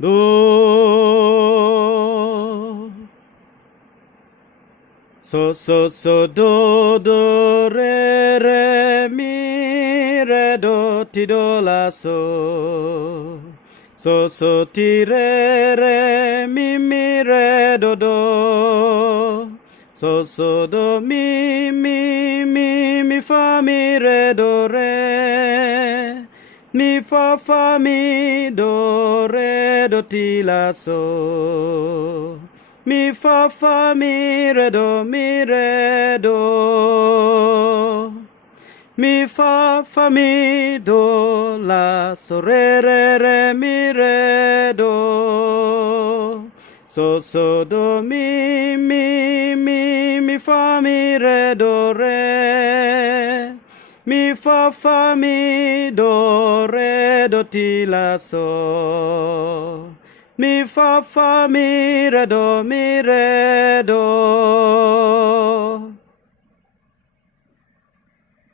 do. So, so, so, do, re, mi, re, do, ti, do, la, so. So, so, ti, re, mi, re, do. So, so, do, mi, fa, mi, re, do, re. Mi, fa, mi, do, ti, la, so. Mi, fa, mi, do, do. Mi, fa, mi, do, la, so, re, mi, do. So, so, do, mi, fa, mi, do, re. Mi, fa, mi, do, ti, la, so. Mi, fa, mi, do, do.